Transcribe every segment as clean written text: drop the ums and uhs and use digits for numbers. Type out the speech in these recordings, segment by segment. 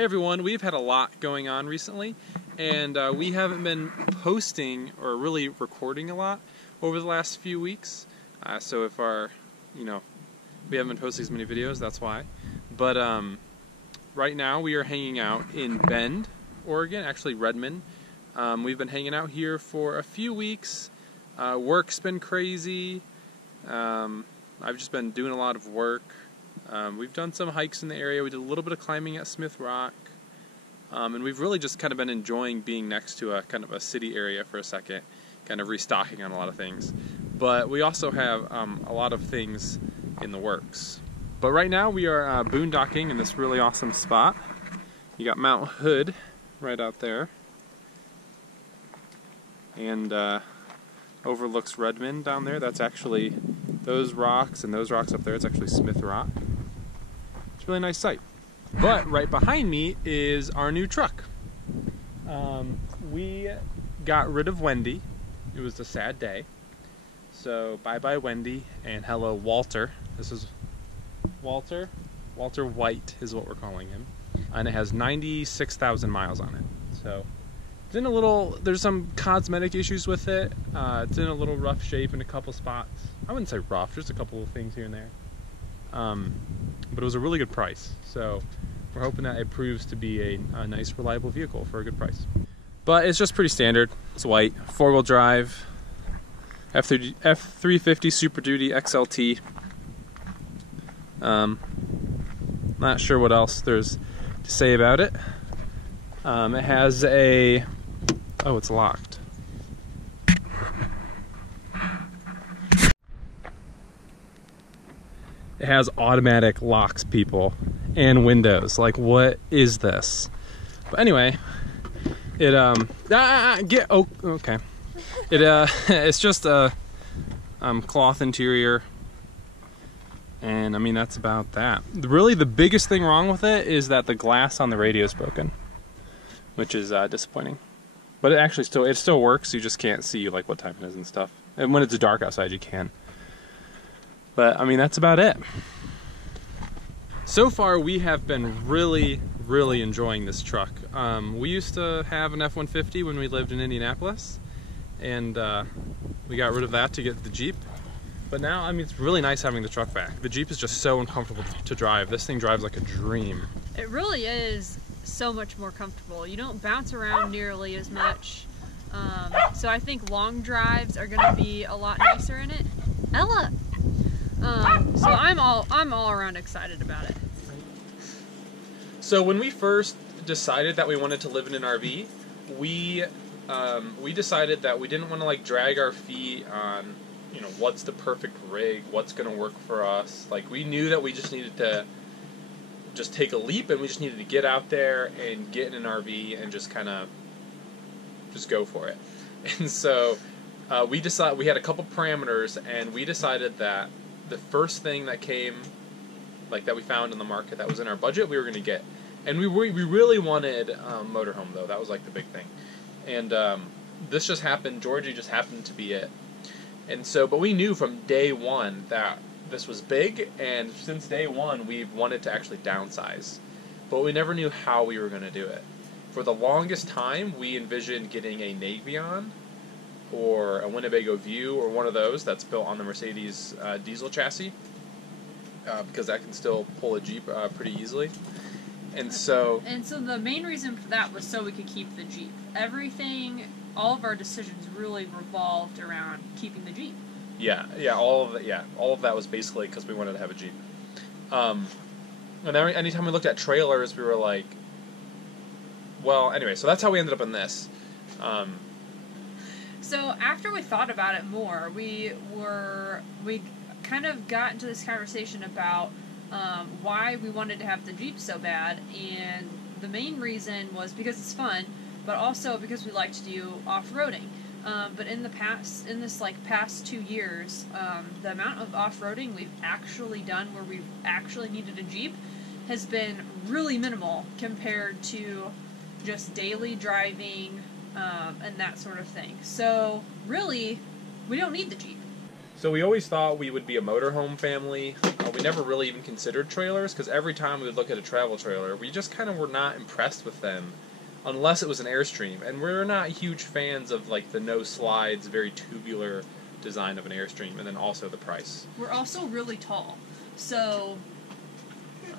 Hey everyone, we've had a lot going on recently, and we haven't been posting or really recording a lot over the last few weeks. So if we haven't been posting as many videos, that's why. But right now we are hanging out in Bend, Oregon, actually Redmond. We've been hanging out here for a few weeks. Work's been crazy. I've just been doing a lot of work. We've done some hikes in the area. We did a little bit of climbing at Smith Rock. And we've really just kind of been enjoying being next to a kind of a city area for a second, kind of restocking on a lot of things. But we also have a lot of things in the works. But right now we are boondocking in this really awesome spot. You got Mount Hood right out there. And overlooks Redmond down there. That's actually those rocks and those rocks up there. It's actually Smith Rock. It's a really nice site. But right behind me is our new truck. We got rid of Wendy. It was a sad day. So bye-bye Wendy and hello Walter. This is Walter. Walter White is what we're calling him. And it has 96,000 miles on it. So it's in a little, there's some cosmetic issues with it. It's in a little rough shape in a couple spots. I wouldn't say rough, just a couple of things here and there. But it was a really good price. So we're hoping that it proves to be a nice, reliable vehicle for a good price. But it's just pretty standard. It's white, four-wheel drive, F350 Super Duty XLT. Not sure what else there's to say about it. It has a... Oh, it's locked. It has automatic locks, people, and windows. Like, what is this? But anyway, it okay. It's just a cloth interior, and I mean that's about that. Really, the biggest thing wrong with it is that the glass on the radio is broken, which is disappointing. But it still works. You just can't see like what time it is and stuff. And when it's dark outside, you can. But I mean that's about it. So far, we have been really enjoying this truck. We used to have an F-150 when we lived in Indianapolis, and we got rid of that to get the Jeep. But now, I mean, it's really nice having the truck back. The Jeep is just so uncomfortable to drive. This thing drives like a dream. It really is so much more comfortable. You don't bounce around nearly as much. So I think long drives are going to be a lot nicer in it. Ella! So I'm all around excited about it. So when we first decided that we wanted to live in an RV, we decided that we didn't want to like drag our feet on, you know, what's the perfect rig, what's going to work for us. Like we knew that we just needed to just take a leap, and we just needed to get out there and get in an RV and just kind of just go for it. And so we had a couple parameters, and we decided that the first thing that came, like that we found in the market that was in our budget, we were going to get. And we really wanted Motorhome, though. That was like the big thing. And this just happened, Georgie just happened to be it. And so, but we knew from day one that this was big, and since day one we've wanted to actually downsize. But we never knew how we were going to do it. For the longest time, we envisioned getting a Navion or a Winnebago View or one of those that's built on the Mercedes diesel chassis, because that can still pull a Jeep pretty easily. And so the main reason for that was so we could keep the Jeep. All of our decisions really revolved around keeping the Jeep. All of that was basically because we wanted to have a Jeep. And anytime we looked at trailers, we were like, well, anyway, so that's how we ended up in this. So after we thought about it more, we kind of got into this conversation about why we wanted to have the Jeep so bad, and the main reason was because it's fun, but also because we like to do off-roading. But in this past 2 years, the amount of off-roading we've actually done where we've actually needed a Jeep has been really minimal compared to just daily driving and that sort of thing. So really, we don't need the Jeep. So we always thought we would be a motorhome family. We never really even considered trailers, because every time we would look at a travel trailer, we just kind of were not impressed with them, unless it was an Airstream. And we're not huge fans of like the no slides, very tubular design of an Airstream, and then also the price. We're also really tall, so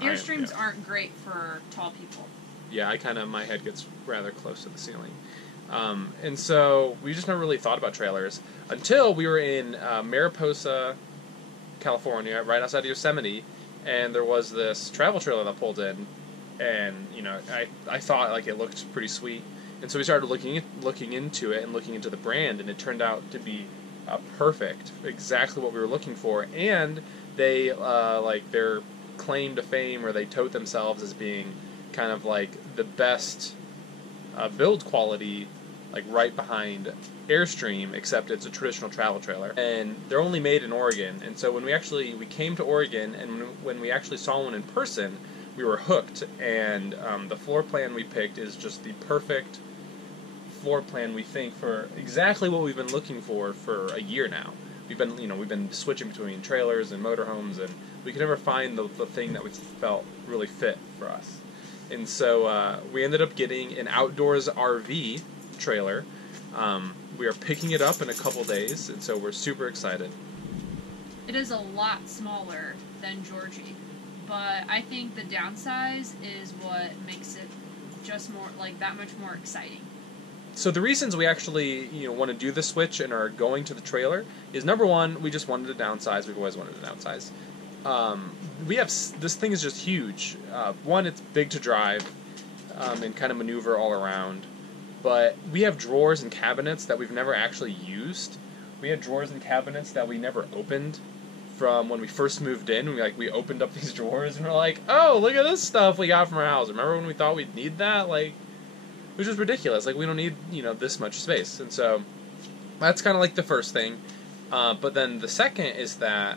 Airstreams aren't great for tall people. Yeah, my head gets rather close to the ceiling. And so we just never really thought about trailers until we were in Mariposa, California, right outside of Yosemite, and there was this travel trailer that pulled in, and I thought like it looked pretty sweet, and so we started looking into it and looking into the brand, and it turned out to be perfect, exactly what we were looking for, and they like their claim to fame, or they tote themselves as being kind of like the best build quality, like right behind Airstream, except it's a traditional travel trailer, and they're only made in Oregon. And so when we came to Oregon, and when we actually saw one in person, we were hooked. And the floor plan we picked is just the perfect floor plan, we think, for exactly what we've been looking for a year now. We've been switching between trailers and motorhomes, and we could never find the thing that we felt really fit for us. And so we ended up getting an outdoors RV trailer. We are picking it up in a couple days, and so we're super excited. It is a lot smaller than Georgie, but I think the downsize is what makes it just more, like, that much more exciting. So the reasons we actually want to do the switch and are going to the trailer is, number one, we just wanted to downsize. We've always wanted to downsize. This thing is just huge. One, it's big to drive and kind of maneuver all around. But we have drawers and cabinets that we've never actually used. We had drawers and cabinets that we never opened from when we first moved in. We opened up these drawers and we're like, oh, look at this stuff we got from our house. Remember when we thought we'd need that? Like, it was just ridiculous. Like, we don't need this much space. And so that's kind of like the first thing. But then the second is that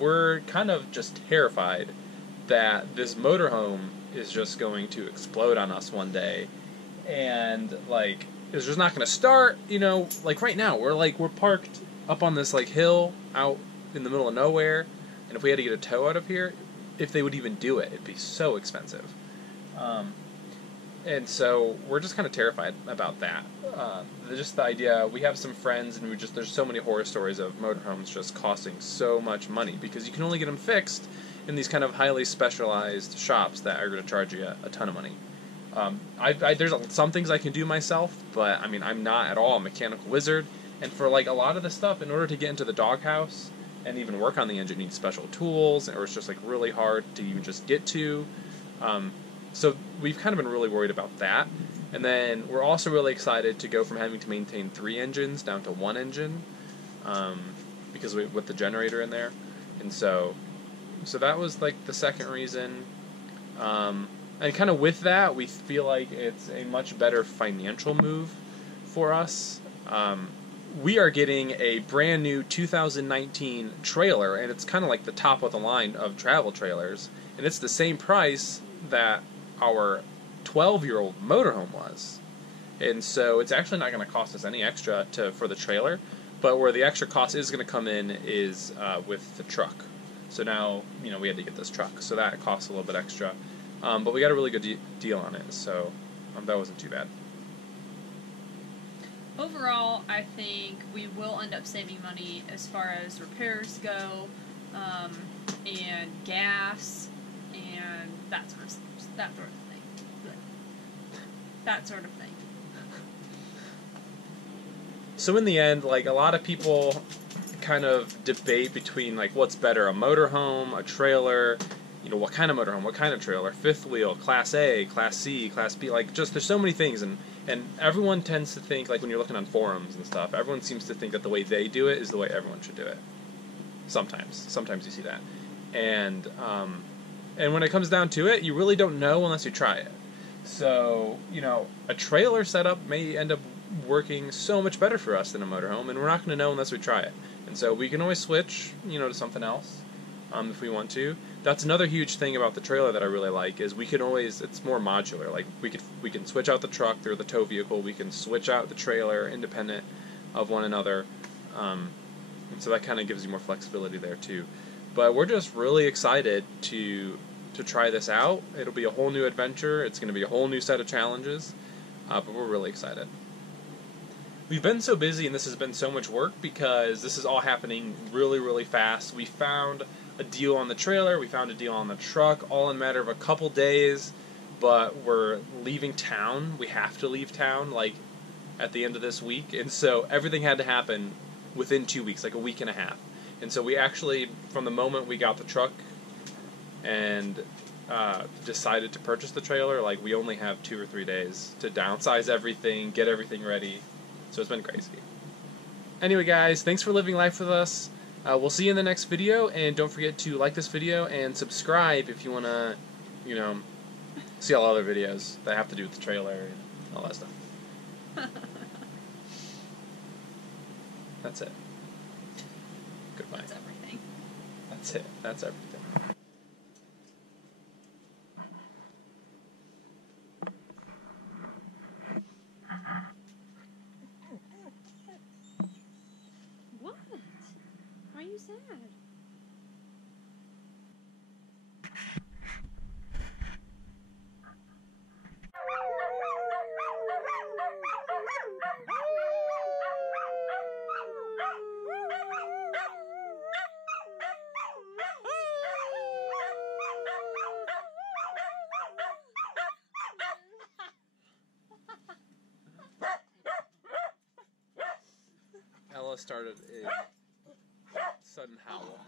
we're kind of just terrified that this motorhome is just going to explode on us one day. And like it's just not going to start. Like right now we're parked up on this like hill out in the middle of nowhere, and if we had to get a tow out of here, if they would even do it, it'd be so expensive. And so we're just kind of terrified about that. Just the idea, we have some friends, and there's so many horror stories of motorhomes just costing so much money, because you can only get them fixed in these kind of highly specialized shops that are going to charge you a ton of money. There's some things I can do myself, but I mean, I'm not at all a mechanical wizard, and for like a lot of the stuff, in order to get into the doghouse and even work on the engine, you need special tools, or it's just like really hard to even just get to. So we've kind of been really worried about that. And then we're also really excited to go from having to maintain 3 engines down to 1 engine, because with the generator in there. And so that was like the second reason. And kind of with that, we feel like it's a much better financial move for us. We are getting a brand new 2019 trailer, and it's kind of like the top of the line of travel trailers. And it's the same price that our 12-year-old motorhome was. And so it's actually not going to cost us any extra for the trailer, but where the extra cost is going to come in is with the truck. So now, we had to get this truck, so that costs a little bit extra. But we got a really good deal on it, so that wasn't too bad. Overall, I think we will end up saving money as far as repairs go, and gas, and that sort of thing. So in the end, like, a lot of people kind of debate between like what's better, a motorhome, a trailer. What kind of motorhome, what kind of trailer, fifth wheel, Class A, Class C, Class B, like, just, there's so many things, and everyone tends to think, like, when you're looking on forums and stuff, everyone seems to think that the way they do it is the way everyone should do it. Sometimes you see that. And when it comes down to it, you really don't know unless you try it. So, a trailer setup may end up working so much better for us than a motorhome, and we're not going to know unless we try it. And so we can always switch, to something else. If we want to. That's another huge thing about the trailer that I really like, is we can always, it's more modular. Like, we can switch out the truck through the tow vehicle, we can switch out the trailer independent of one another. And so that kind of gives you more flexibility there too. But we're just really excited to try this out. It'll be a whole new adventure. It's going to be a whole new set of challenges. But we're really excited. We've been so busy and this has been so much work because this is all happening really, really fast. We found a deal on the trailer, we found a deal on the truck, all in a matter of a couple days, but we're leaving town. We have to leave town, like, at the end of this week, and so everything had to happen within 2 weeks, like a week and a half. And so we actually, from the moment we got the truck and decided to purchase the trailer, like, we only have 2 or 3 days to downsize everything, get everything ready. So it's been crazy. Anyway, guys, thanks for living life with us. We'll see you in the next video, and don't forget to like this video and subscribe if you want to, you know, see all other videos that have to do with the trailer and all that stuff. That's it. Goodbye. That's everything. That's it. That's everything. What? Why are you sad? Ella started a sudden howl.